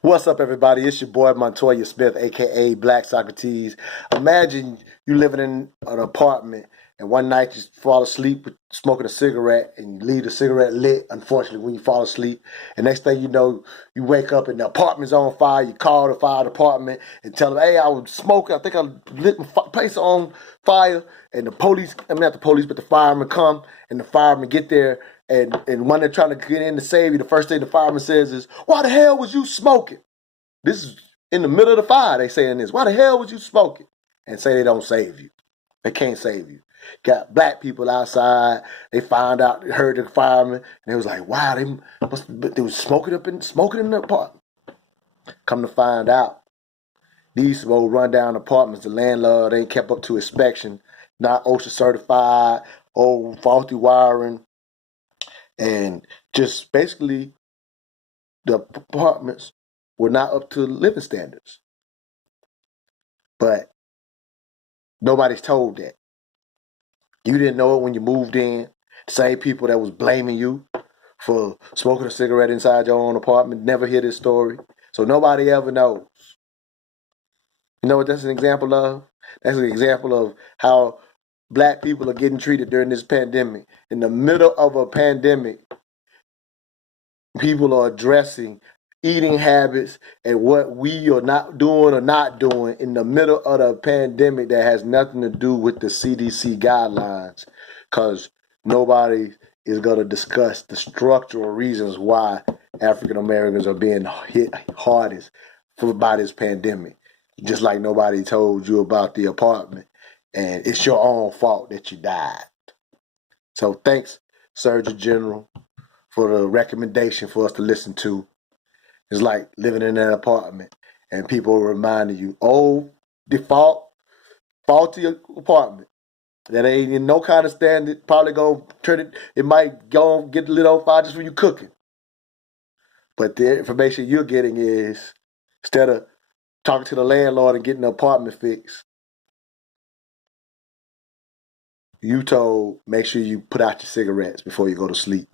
What's up, everybody? It's your boy Montoya Smith, aka Black Socrates. Imagine you living in an apartment and one night you fall asleep smoking a cigarette and you leave the cigarette lit, unfortunately, when you fall asleep. And next thing you know, you wake up and the apartment's on fire. You call the fire department and tell them, hey, I was smoking. I think I lit my place on fire. And the police, not the police, but the firemen come and the firemen get there. And when they're trying to get in to save you, the first thing the fireman says is, why the hell was you smoking? This is in the middle of the fire, they saying this. Why the hell was you smoking? And say they don't save you. They can't save you. Got black people outside. They found out, they heard the fireman, and they was like, wow, they was smoking in the apartment. Come to find out, these old rundown apartments, the landlord ain't kept up to inspection, not OSHA certified, old faulty wiring, and just basically the apartments were not up to living standards. But nobody's told that. You didn't know it when you moved in. The same people that was blaming you for smoking a cigarette inside your own apartment never hear this story. So nobody ever knows. You know what that's an example of? That's an example of how black people are getting treated during this pandemic. In the middle of a pandemic, people are addressing eating habits and what we are not doing in the middle of the pandemic that has nothing to do with the CDC guidelines, because nobody is going to discuss the structural reasons why African Americans are being hit hardest by this pandemic. Just like nobody told you about the apartment, and it's your own fault that you died. So thanks, Surgeon General, for the recommendation for us to listen to. It's like living in an apartment and people reminding you, faulty apartment that ain't in no kind of standard, probably gonna it might go get lit on fire just when you cooking. But the information you're getting is, instead of talking to the landlord and getting the apartment fixed, you told make sure you put out your cigarettes before you go to sleep.